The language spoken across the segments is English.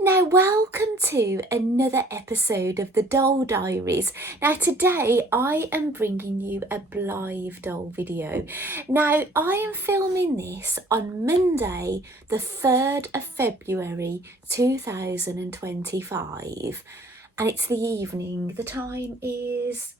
Now, welcome to another episode of the Doll Diaries. Now, today I am bringing you a Blythe doll video. Now, I am filming this on Monday, the 3rd of February 2025, and it's the evening. The time is,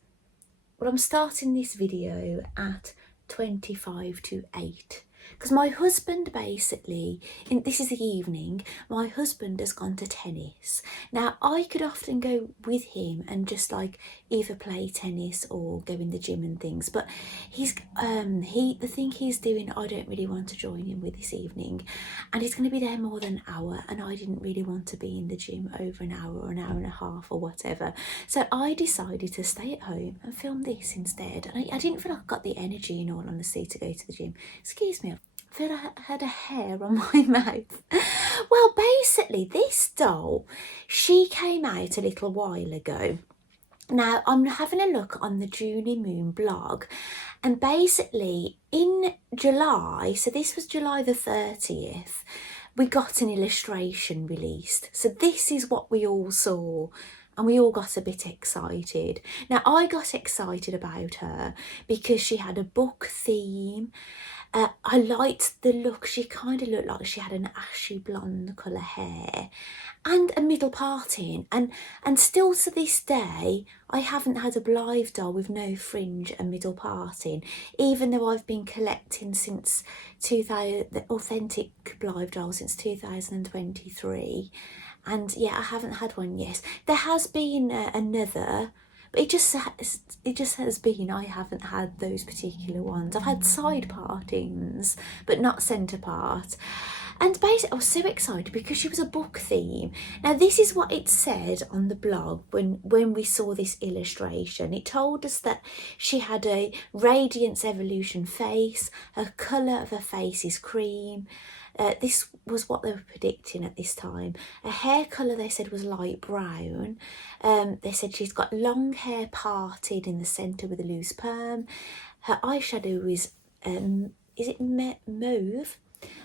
well, I'm starting this video at 25 to 8. Because my husband basically, this is the evening, my husband has gone to tennis. Now, I could often go with him and just like either play tennis or go in the gym and things. But the thing he's doing, I don't really want to join him with this evening. And he's going to be there more than an hour. And I didn't really want to be in the gym over an hour or an hour and a half or whatever. So I decided to stay at home and film this instead. And I didn't feel like I got the energy, in all honesty, to go to the gym. Excuse me. I feel I had a hair on my mouth. Well, basically, this doll, she came out a little while ago. Now, I'm having a look on the Junie Moon blog, and basically in July, so this was July the 30th, we got an illustration released. So this is what we all saw. And we all got a bit excited. Now, I got excited about her because she had a book theme. I liked the look. She kind of looked like she had an ashy blonde colour hair and a middle parting. And still to this day, I haven't had a Blythe doll with no fringe and middle parting, even though I've been collecting since the authentic Blythe doll since 2023. And yeah, I haven't had one yet. There has been another, but it just has been, I haven't had those particular ones. I've had side partings, but not centre part. And basically, I was so excited because she was a book theme. Now, this is what it said on the blog when we saw this illustration. It told us that she had a Radiance Evolution face. Her colour of her face is cream. This was what they were predicting at this time. Her hair colour, they said, was light brown. They said she's got long hair parted in the centre with a loose perm. Her eyeshadow is it mauve?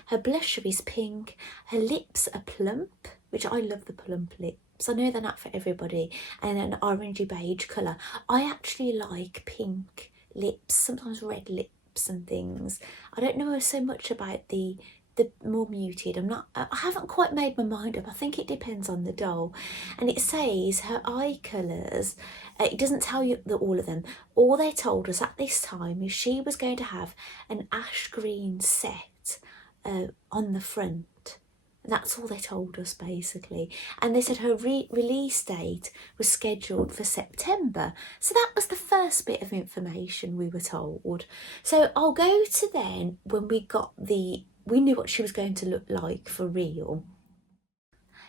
Her blusher is pink. Her lips are plump, which I love the plump lips. I know they're not for everybody. And an orangey beige colour. I actually like pink lips, sometimes red lips and things. I don't know so much about the more muted. I haven't quite made my mind up. I think it depends on the doll. And it says her eye colours, it doesn't tell you all of them. All they told us at this time is she was going to have an ash green set on the front. That's all they told us, basically. And they said her release date was scheduled for September. So that was the first bit of information we were told. So I'll go to then when we knew what she was going to look like for real.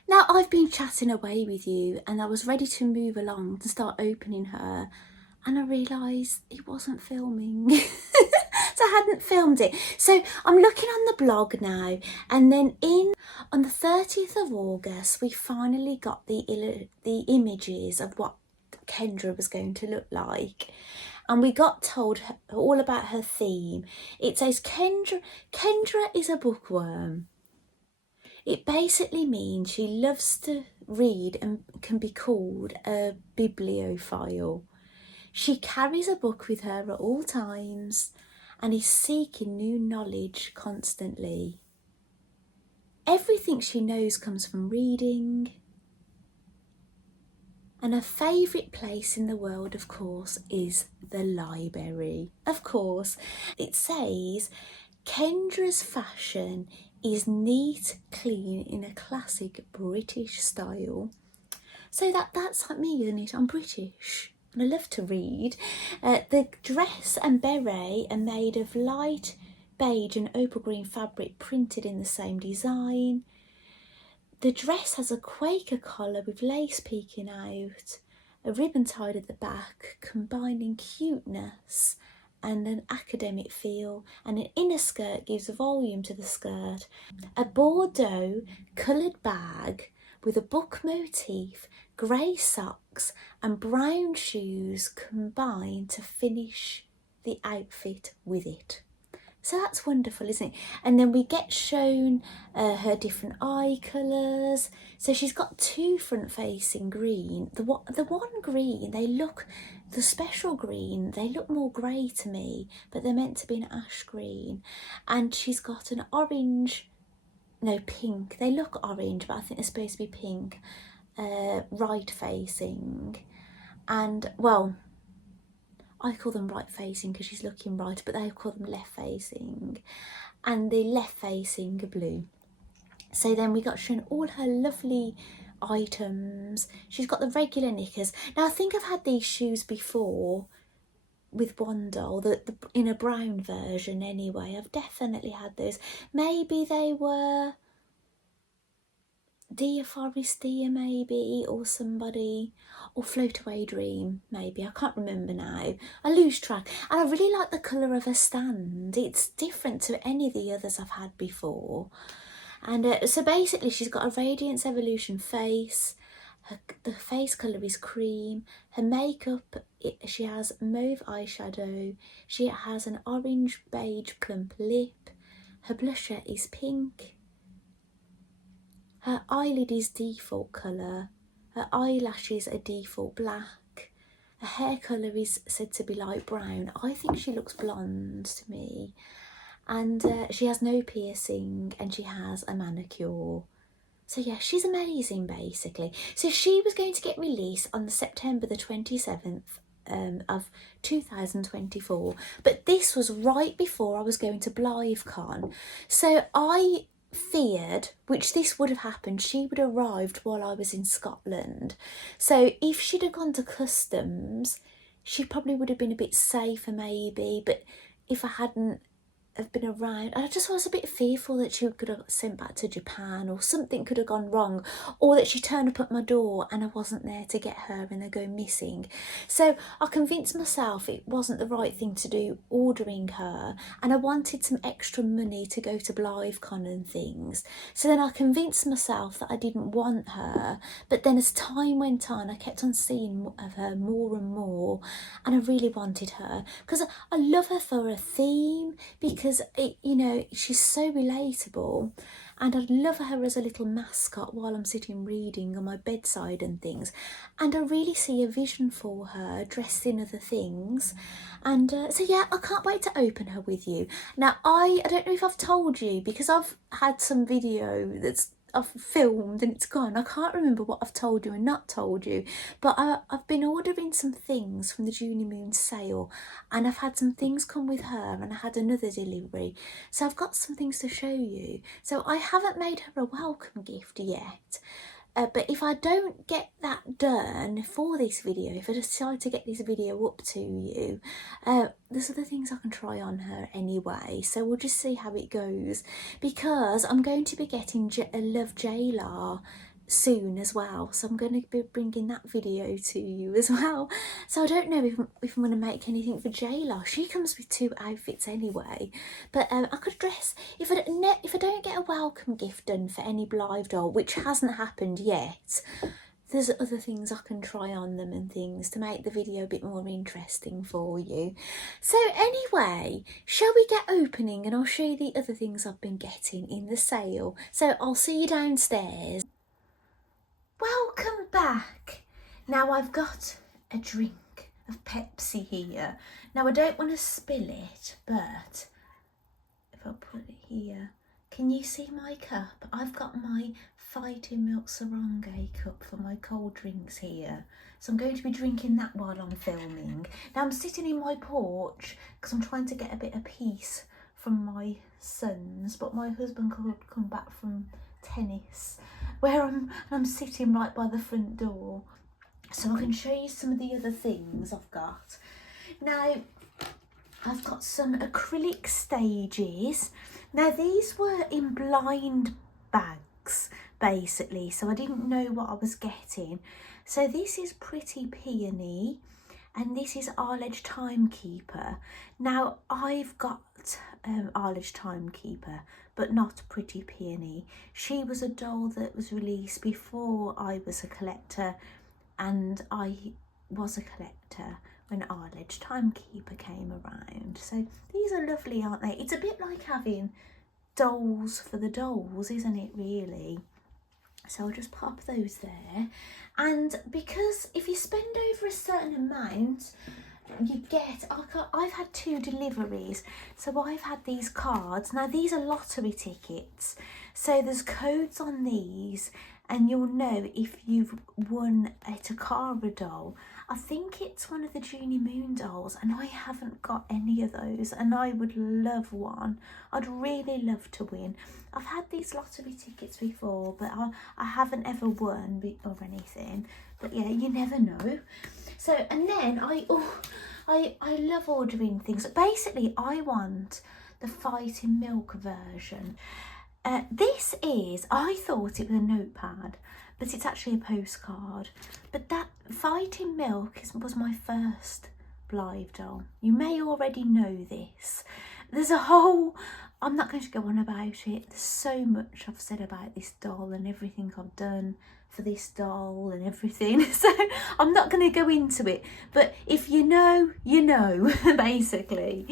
Now, I've been chatting away with you and I was ready to move along to start opening her, and I realised it wasn't filming. So I hadn't filmed it. So I'm looking on the blog now, and then on the 30th of August, we finally got the images of what Kendra was going to look like. And we got told all about her theme. It says Kendra is a bookworm. It basically means she loves to read and can be called a bibliophile. She carries a book with her at all times and is seeking new knowledge constantly. Everything she knows comes from reading. And her favourite place in the world, of course, is the library. Of course, it says Kendra's fashion is neat, clean, in a classic British style. So that's like me, isn't it? I'm British and I love to read. The dress and beret are made of light beige and opal green fabric printed in the same design. The dress has a Quaker collar with lace peeking out, a ribbon tied at the back, combining cuteness and an academic feel, and an inner skirt gives volume to the skirt. A Bordeaux coloured bag with a book motif, grey socks and brown shoes combine to finish the outfit with it. So that's wonderful, isn't it? And then we get shown her different eye colours. So she's got two front-facing green. The one green, the special green, they look more grey to me, but they're meant to be an ash green. And she's got an orange, no, pink. They look orange, but I think they're supposed to be pink, right-facing. And, well, I call them right facing because she's looking right, but they call them left facing, and the left facing are blue. So then we got shown all her lovely items. She's got the regular knickers. Now I think I've had these shoes before with one doll, in a brown version anyway. I've definitely had those. Maybe they were Dear Forest Dear maybe, or somebody, or Float Away Dream maybe, I can't remember now, I lose track. And I really like the colour of her stand. It's different to any of the others I've had before. And so basically she's got a Radiance Evolution face. The face colour is cream. Her makeup, she has mauve eyeshadow, she has an orange beige plump lip, her blusher is pink. Her eyelid is default colour, her eyelashes are default black, her hair colour is said to be light brown. I think she looks blonde to me. And she has no piercing and she has a manicure. So yeah, she's amazing basically. So she was going to get released on September the 27th of 2024. But this was right before I was going to BlytheCon. So I feared, which this would have happened, she would have arrived while I was in Scotland. So if she'd have gone to customs, she probably would have been a bit safer maybe, but if I hadn't have been around, I just was a bit fearful that she could have got sent back to Japan, or something could have gone wrong, or that she turned up at my door and I wasn't there to get her and they go missing. So I convinced myself it wasn't the right thing to do ordering her, and I wanted some extra money to go to BlytheCon and things. So then I convinced myself that I didn't want her, but then as time went on I kept on seeing of her more and more, and I really wanted her because I love her for a theme, because you know, she's so relatable, and I'd love her as a little mascot while I'm sitting reading on my bedside and things. And I really see a vision for her dressed in other things. And so yeah, I can't wait to open her with you. Now I don't know if I've told you, because I've had some video I've filmed and it's gone. I can't remember what I've told you and not told you, but I've been ordering some things from the Junie Moon sale, and I've had some things come with her, and I had another delivery, so I've got some things to show you. So I haven't made her a welcome gift yet, but if I don't get that done for this video, if I decide to get this video up to you, there's other things I can try on her anyway, so we'll just see how it goes, because I'm going to be getting Love Jayla soon as well, so I'm going to be bringing that video to you as well. So I don't know if I'm going to make anything for Jayla. She comes with 2 outfits anyway, but I could dress, if I don't get a welcome gift done for any Blythe doll, which hasn't happened yet, there's other things I can try on them and things to make the video a bit more interesting for you. So anyway, shall we get opening, and I'll show you the other things I've been getting in the sale. So I'll see you downstairs. Welcome back. Now I've got a drink of Pepsi here. Now I don't want to spill it, but if I put it here, can you see my cup? I've got my Fighting Milk Sarange cup for my cold drinks here. So I'm going to be drinking that while I'm filming. Now I'm sitting in my porch because I'm trying to get a bit of peace from my sons, but my husband could come back from tennis, where I'm sitting right by the front door, so I can show you some of the other things I've got. Now I've got some acrylic stages. Now these were in blind bags basically, so I didn't know what I was getting. So this is Pretty Peony, and this is Arledge Timekeeper. Now I've got Arledge Timekeeper, but not Pretty Peony. She was a doll that was released before I was a collector, and I was a collector when our ledge timekeeper came around. So these are lovely, aren't they? It's a bit like having dolls for the dolls, isn't it, really? So I'll just pop those there. And because if you spend over a certain amount, you get, I've had 2 deliveries, so I've had these cards. Now these are lottery tickets, so there's codes on these, and you'll know if you've won a Takara doll. I think it's one of the Junie Moon dolls, and I haven't got any of those, and I would love one. I'd really love to win. I've had these lottery tickets before, but I haven't ever won or anything. But yeah, you never know. So, and then I love ordering things. Basically, I want the Fighting Milk version. This is, I thought it was a notepad, but it's actually a postcard. But that Fighting Milk was my first Blythe doll. You may already know this. There's a whole, I'm not going to go on about it. There's so much I've said about this doll and everything I've done for this doll and everything, so I'm not going to go into it, but if you know, you know, basically.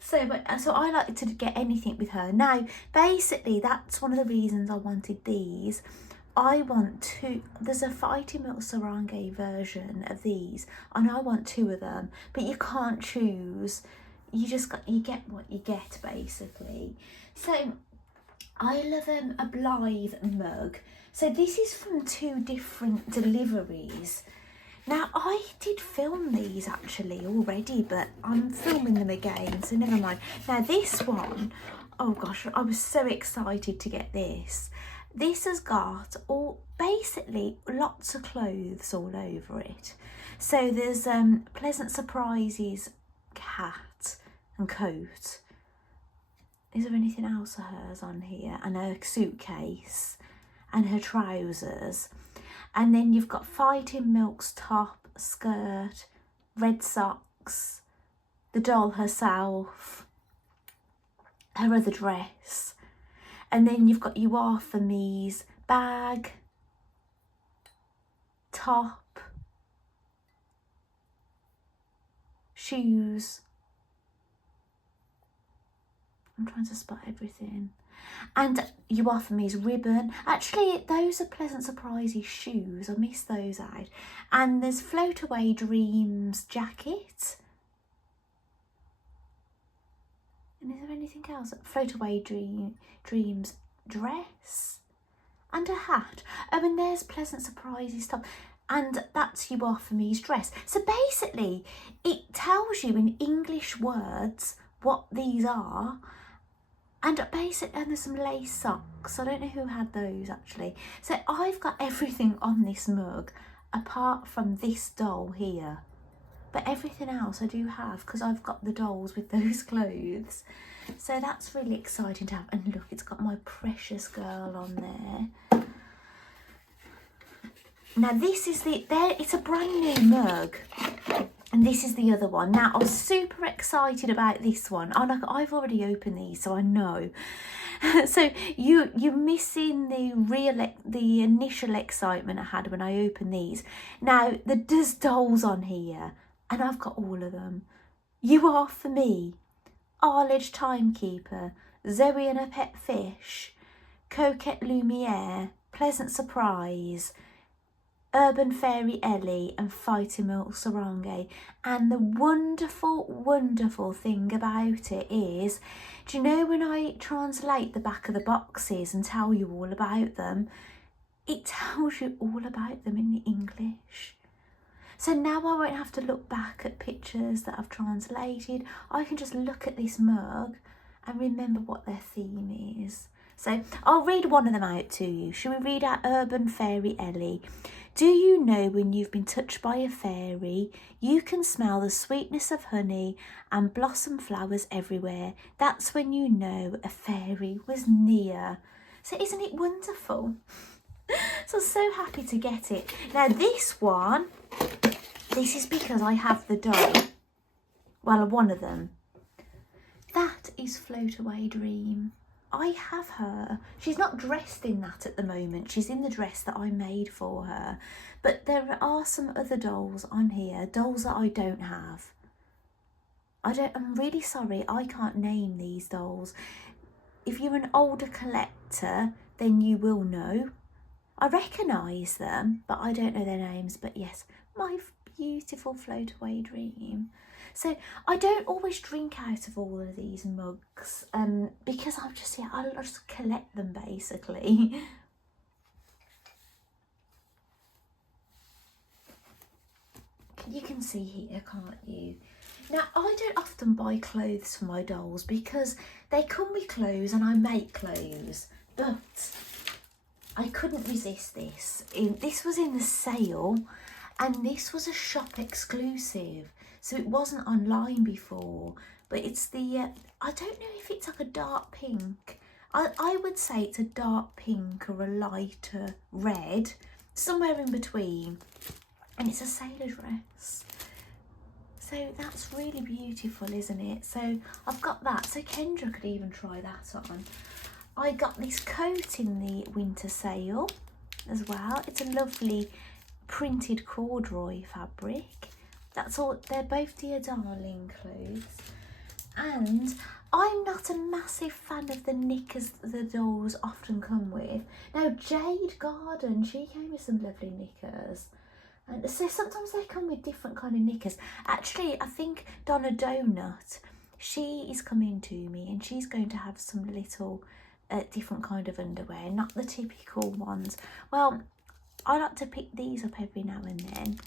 So I like to get anything with her. Now basically that's one of the reasons I wanted these. I want 2, there's a Fighting Milk Sarangi version of these, and I want 2 of them, but you can't choose. You get what you get, basically. So I love a Blythe mug. So this is from 2 different deliveries. Now I did film these actually already, but I'm filming them again, so never mind. Now this one, oh gosh, I was so excited to get this. This has got basically lots of clothes all over it. So there's Pleasant Surprises hat and coat. Is there anything else of hers on here? And a suitcase and her trousers. And then you've got Fighting Milk's top, skirt, red socks, the doll herself, her other dress. And then you've got You Are For Me's bag, top, shoes. I'm trying to spot everything. And You Are For Me's ribbon. Actually, those are Pleasant Surprises shoes. I missed those out. And there's Float Away Dreams jacket. And is there anything else? Float Away Dreams dress. And a hat. Oh, and there's Pleasant Surprises top. And that's You Are For Me's dress. So basically, it tells you in English words what these are. And there's some lace socks. I don't know who had those actually. So I've got everything on this mug apart from this doll here. But everything else I do have because I've got the dolls with those clothes. So that's really exciting to have. And look, it's got my precious girl on there. Now this is it's a brand new mug. And this is the other one. Now, I was super excited about this one. I've already opened these, so I know. So you're missing the initial excitement I had when I opened these. Now, there's dolls on here, and I've got all of them. You Are For Me, Arledge Timekeeper, Zoe and Her Pet Fish, Coquette Lumiere, Pleasant Surprise, Urban Fairy Ellie and Fighting Milk Sarangi. And the wonderful, wonderful thing about it is, do you know when I translate the back of the boxes and tell you all about them, it tells you all about them in English. So now I won't have to look back at pictures that I've translated. I can just look at this mug and remember what their theme is. So I'll read one of them out to you. Shall we read out Urban Fairy Ellie? Do you know when you've been touched by a fairy, you can smell the sweetness of honey and blossom flowers everywhere. That's when you know a fairy was near. So isn't it wonderful? So I'm so happy to get it. Now this one, this is because I have the doll. Well, one of them. That is Float Away Dream. I have her. She's not dressed in that at the moment. She's in the dress that I made for her. But there are some other dolls on here, dolls that I don't have. I'm really sorry, I can't name these dolls. If you're an older collector, then you will know. I recognise them, but I don't know their names. But yes, my beautiful float away dream. So I don't always drink out of all of these mugs because I just collect them basically. You can see here, can't you? Now, I don't often buy clothes for my dolls because they come with clothes and I make clothes, but I couldn't resist this. This was in the sale and this was a shop exclusive, so it wasn't online before, but it's the, I don't know if it's like a dark pink. I would say it's a dark pink or a lighter red, somewhere in between, and it's a sailor dress. So that's really beautiful, isn't it? So I've got that. So Kendra could even try that on. I got this coat in the winter sale as well. It's a lovely printed corduroy fabric. That's all. They're both Dear Darling clothes. And I'm not a massive fan of the knickers the dolls often come with. Now Jade Garden, she came with some lovely knickers. And so sometimes they come with different kind of knickers. Actually, I think Donna Donut, she is coming to me and she's going to have some little different kind of underwear, not the typical ones. Well, I like to pick these up every now and then,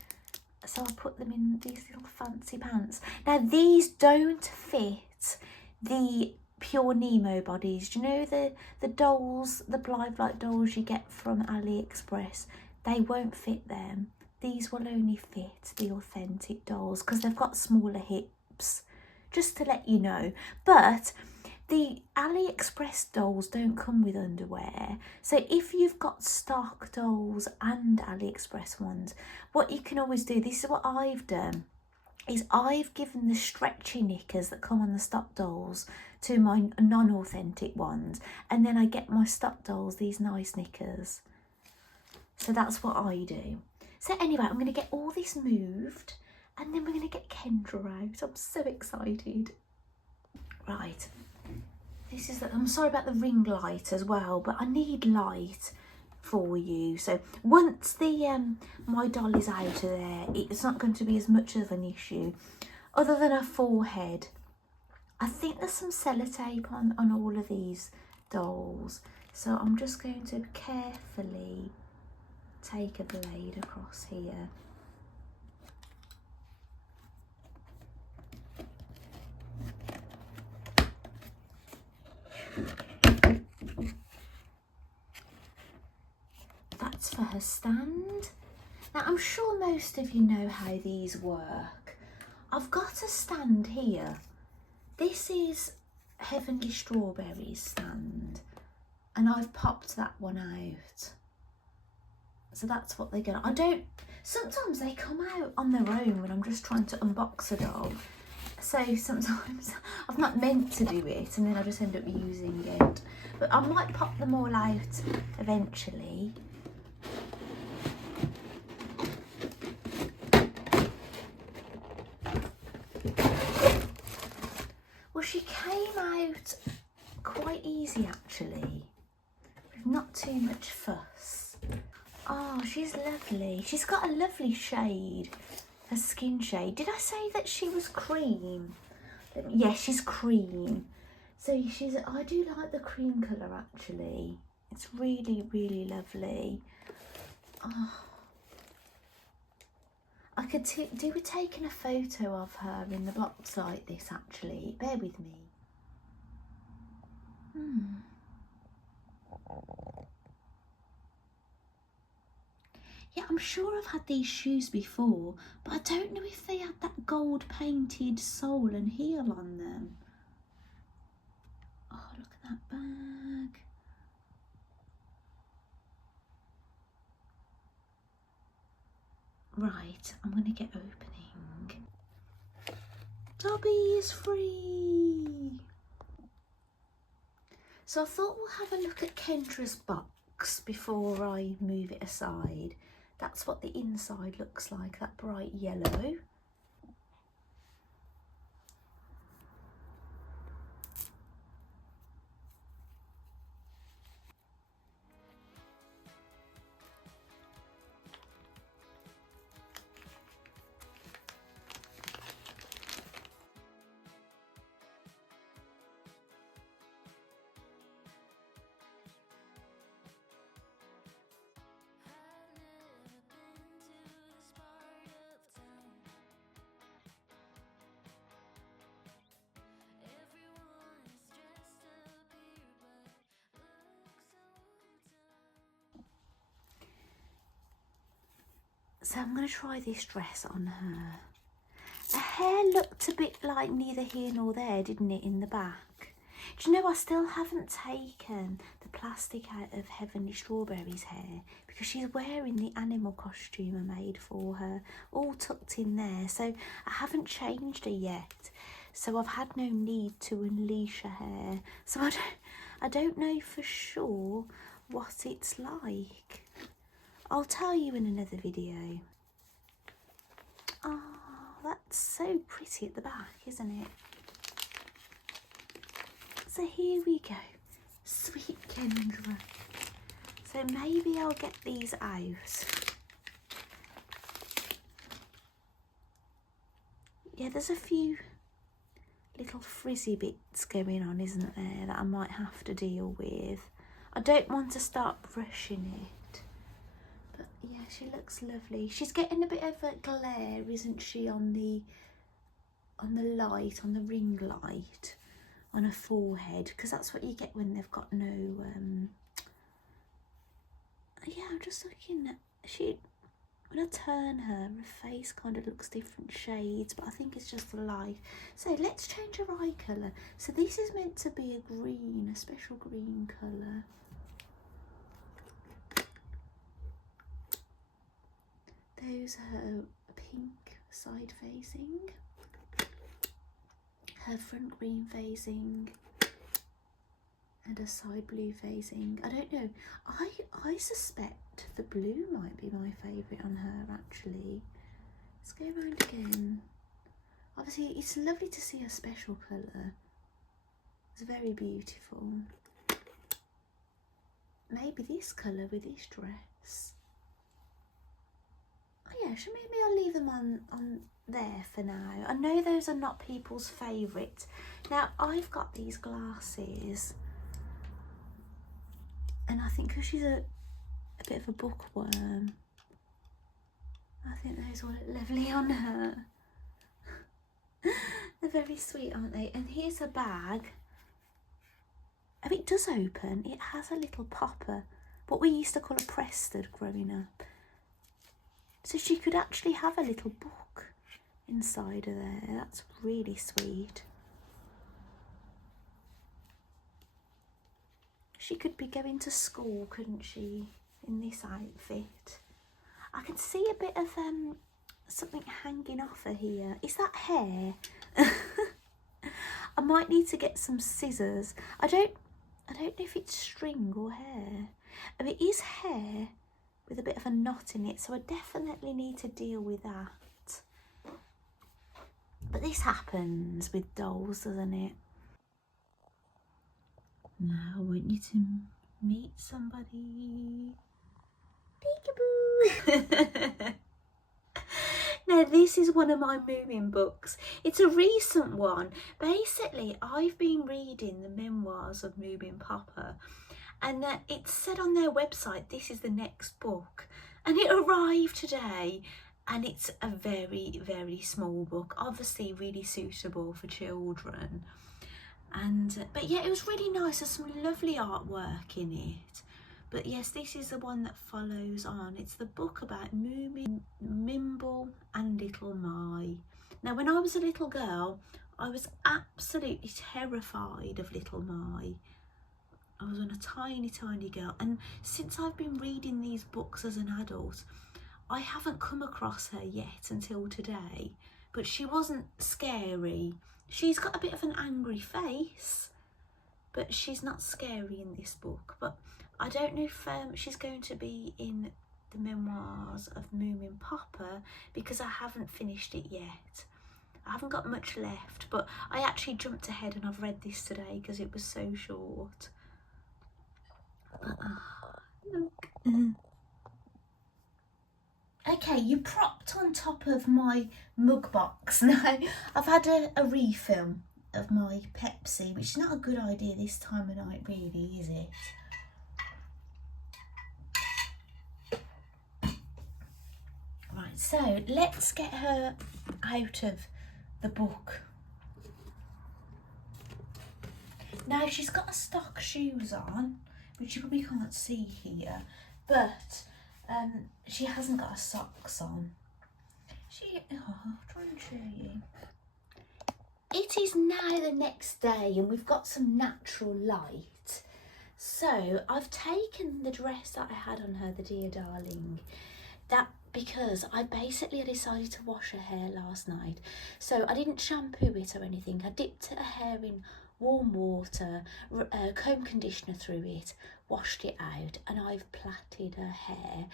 so I put them in these little fancy pants. Now these don't fit the Pure Nemo bodies. Do you know the dolls, the Blythe like dolls you get from AliExpress? They won't fit them. These will only fit the authentic dolls because they've got smaller hips, just to let you know. But the AliExpress dolls don't come with underwear. So if you've got stock dolls and AliExpress ones, what you can always do, this is what I've done, is I've given the stretchy knickers that come on the stock dolls to my non-authentic ones. And then I get my stock dolls these nice knickers. So that's what I do. So anyway, I'm going to get all this moved and then we're going to get Kendra out. I'm so excited. Right. This is I'm sorry about the ring light as well, but I need light for you. So once the my doll is out of there, it's not going to be as much of an issue, other than her forehead. I think there's some sellotape on all of these dolls, so I'm just going to carefully take a blade across here. That's for her stand. Now I'm sure most of you know how these work. I've got a stand here. This is Heavenly Strawberries stand, and I've popped that one out. So that's what they're gonna, sometimes they come out on their own when I'm just trying to unbox a doll. So sometimes I've not meant to do it and then I just end up using it. But I might pop them all out eventually. Well, she came out quite easy actually, with not too much fuss. Oh, she's lovely. She's got a lovely shade, her skin shade. Did I say that she was cream? Yeah, she's cream. So I do like the cream colour actually. It's really, really lovely. Oh. I could do with taking a photo of her in the box like this actually. Bear with me. Yeah, I'm sure I've had these shoes before, but I don't know if they had that gold painted sole and heel on them. Oh, look at that bag. Right, I'm going to get opening. Dobby is free. So I thought we'll have a look at Kendra's box before I move it aside. That's what the inside looks like, that bright yellow. So I'm going to try this dress on her. The hair looked a bit like neither here nor there, didn't it, in the back? Do you know, I still haven't taken the plastic out of Heavenly Strawberry's hair because she's wearing the animal costume I made for her, all tucked in there. So I haven't changed her yet. So I've had no need to unleash her hair. So I don't know for sure what it's like. I'll tell you in another video. Oh, that's so pretty at the back, isn't it? So here we go. Sweet Kendra. So maybe I'll get these out. Yeah, there's a few little frizzy bits going on, isn't there, that I might have to deal with. I don't want to start brushing it. Yeah, she looks lovely. She's getting a bit of a glare, isn't she, on the light, on the ring light on her forehead, because that's what you get when they've got no yeah, I'm just looking at when I turn her face kind of looks different shades, but I think it's just the light. So let's change her eye colour. So this is meant to be a green, a special green colour. Those are her pink side facing, her front green facing, and a side blue facing. I don't know. I suspect the blue might be my favourite on her, actually. Let's go around again. Obviously, it's lovely to see a special colour. It's very beautiful. Maybe this colour with this dress. Oh yeah, so maybe I'll leave them on there for now. I know those are not people's favourites. Now, I've got these glasses, and I think because she's a bit of a bookworm, I think those will look lovely on her. They're very sweet, aren't they? And here's her bag. Oh, it does open. It has a little popper, what we used to call a press stud growing up. So she could actually have a little book inside of there. That's really sweet. She could be going to school, couldn't she, in this outfit? I can see a bit of something hanging off her here. Is that hair? I might need to get some scissors. I don't know if it's string or hair. I mean, it is hair with a bit of a knot in it, so I definitely need to deal with that. But this happens with dolls, doesn't it? Now I want you to meet somebody. Peekaboo! Now this is one of my Moomin books. It's a recent one. Basically, I've been reading the memoirs of Moomin Papa, and it said on their website this is the next book, and it arrived today, and it's a very, very small book, obviously really suitable for children. And but yeah, it was really nice. There's some lovely artwork in it. But yes, this is the one that follows on. It's the book about Moomin, Mimble and Little Mai. Now, when I was a little girl, I was absolutely terrified of Little Mai. I was a tiny, tiny girl. And since I've been reading these books as an adult, I haven't come across her yet until today. But she wasn't scary. She's got a bit of an angry face, but she's not scary in this book. But I don't know if she's going to be in the memoirs of Moomin Popper, because I haven't finished it yet. I haven't got much left, but I actually jumped ahead and I've read this today because it was so short. But, look. Okay, you propped on top of my mug box. Now, I've had a refill of my Pepsi, which is not a good idea this time of night, really, is it? Right, so let's get her out of the book. Now, she's got stock shoes on, which you probably can't see here, but she hasn't got her socks on. I'll try and show you. It is now the next day and we've got some natural light. So I've taken the dress that I had on her, the Dear Darling, because I basically decided to wash her hair last night. So I didn't shampoo it or anything. I dipped her hair in warm water, comb conditioner through it, washed it out, and I've plaited her hair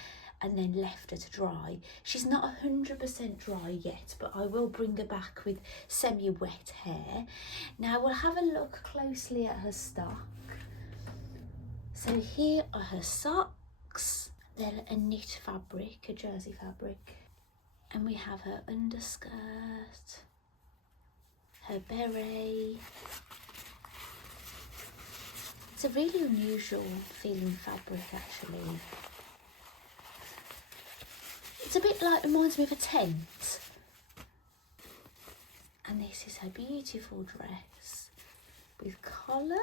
and then left her to dry. She's not 100% dry yet, but I will bring her back with semi-wet hair. Now we'll have a look closely at her stock. So here are her socks. They're a knit fabric, a jersey fabric. And we have her underskirt, her beret. It's a really unusual feeling fabric, actually. It's a bit like, reminds me of a tent. And this is her beautiful dress with collar.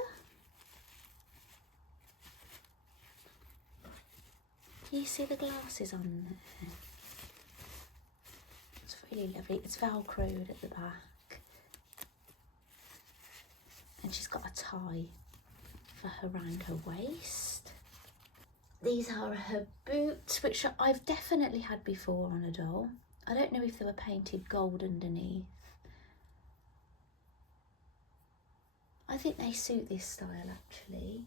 Can you see the glasses on there? It's really lovely. It's velcroed at the back. And she's got a tie for her around her waist. These are her boots, which I've definitely had before on a doll. I don't know if they were painted gold underneath. I think they suit this style, actually.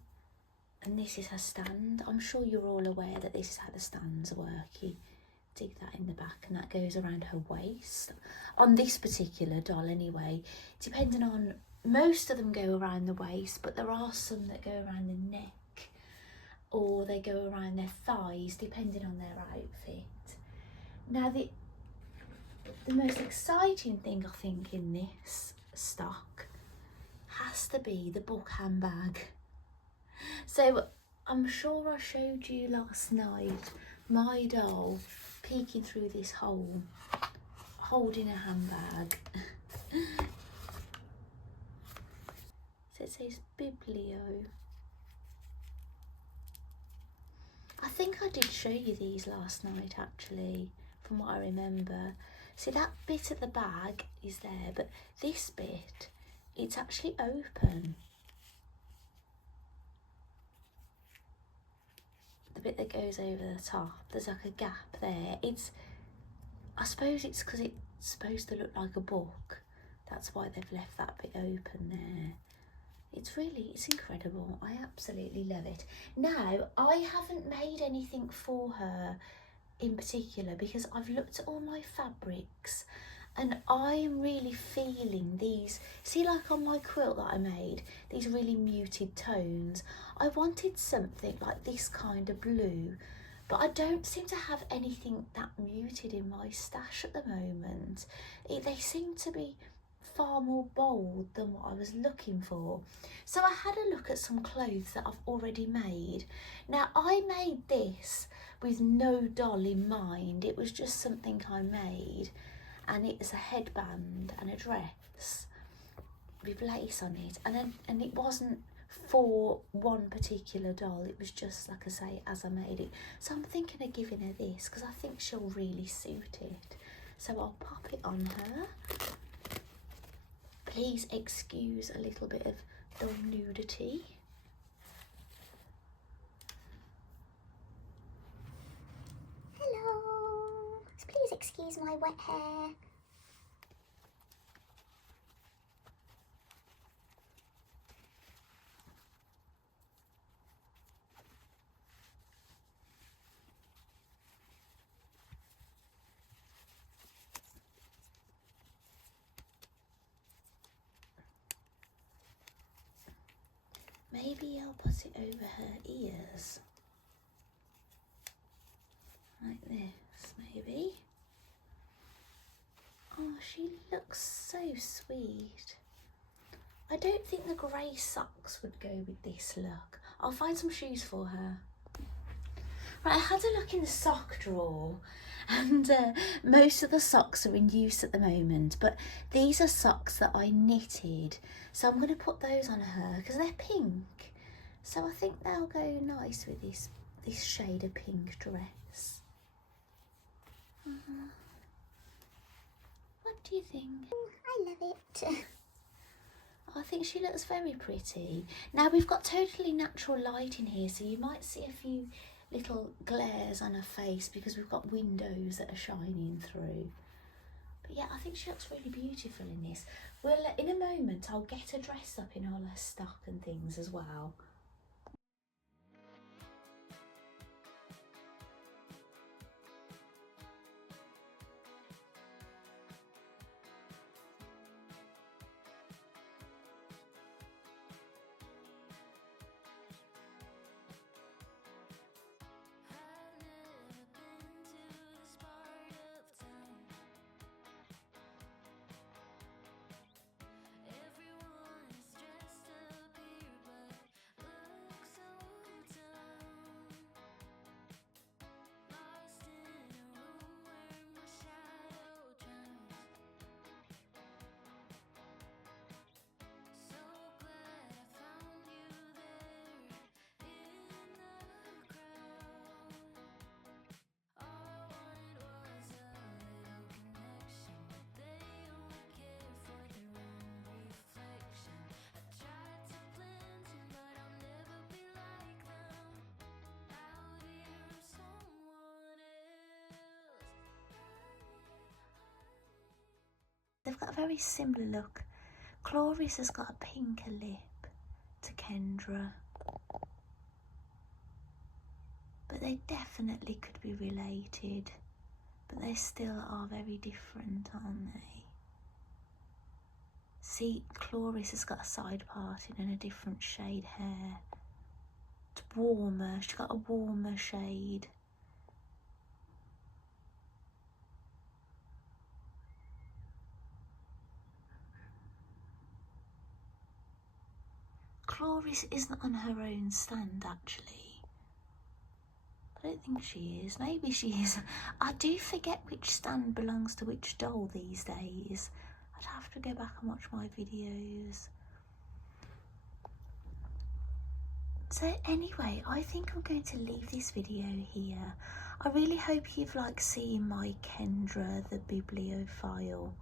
And this is her stand. I'm sure you're all aware that this is how the stands work. You dig that in the back and that goes around her waist. On this particular doll anyway, depending on, most of them go around the waist, but there are some that go around the neck or they go around their thighs, depending on their outfit. Now the most exciting thing I think in this stock has to be the book handbag. So I'm sure I showed you last night my doll peeking through this hole, holding a handbag. So it says Biblio. I think I did show you these last night, actually, from what I remember. See, that bit at the bag is there, but this bit, it's actually open. The bit that goes over the top, there's like a gap there. I suppose it's because it's supposed to look like a book. That's why they've left that bit open there. It's incredible. I absolutely love it. Now, I haven't made anything for her in particular because I've looked at all my fabrics and I'm really feeling these, see, like on my quilt that I made, these really muted tones. I wanted something like this kind of blue, but I don't seem to have anything that muted in my stash at the moment. They seem to be far more bold than what I was looking for. So I had a look at some clothes that I've already made. Now, I made this with no doll in mind. It was just something I made, and it's a headband and a dress with lace on it, and it wasn't for one particular doll. It was just, like I say, as I made it. So I'm thinking of giving her this because I think she'll really suit it. So I'll pop it on her. Please excuse a little bit of doll nudity. Hello. Please excuse my wet hair. maybe I'll put it over her ears. Like this, maybe. Oh, she looks so sweet. I don't think the grey socks would go with this look. I'll find some shoes for her. Right, I had a look in the sock drawer and most of the socks are in use at the moment, but these are socks that I knitted. So I'm going to put those on her because they're pink. So I think they'll go nice with this shade of pink dress. What do you think? I love it. I think she looks very pretty. Now we've got totally natural light in here, so you might see a few little glares on her face because we've got windows that are shining through. But yeah, I think she looks really beautiful in this. Well, in a moment, I'll get her dressed up in all her stock and things as well. They've got a very similar look. Clarice has got a pinker lip to Kendra. But they definitely could be related. But they still are very different, aren't they? See, Clarice has got a side parting and a different shade hair. It's warmer, she's got a warmer shade. Clarice isn't on her own stand, actually. I don't think she is. Maybe she is. I do forget which stand belongs to which doll these days. I'd have to go back and watch my videos. So anyway, I think I'm going to leave this video here. I really hope you've liked seeing my Kendra the Bibliophile.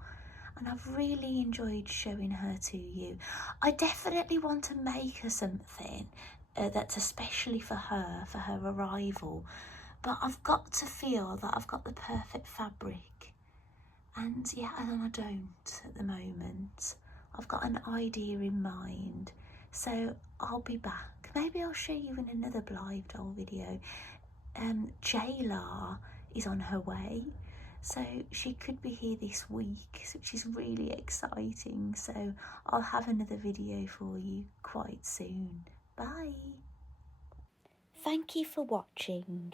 And I've really enjoyed showing her to you. I definitely want to make her something that's especially for her arrival. But I've got to feel that I've got the perfect fabric. And yeah, and I don't at the moment. I've got an idea in mind. So I'll be back. Maybe I'll show you in another Blythe doll video. Jayla is on her way. So she could be here this week, which is really exciting. So I'll have another video for you quite soon. Bye. Thank you for watching.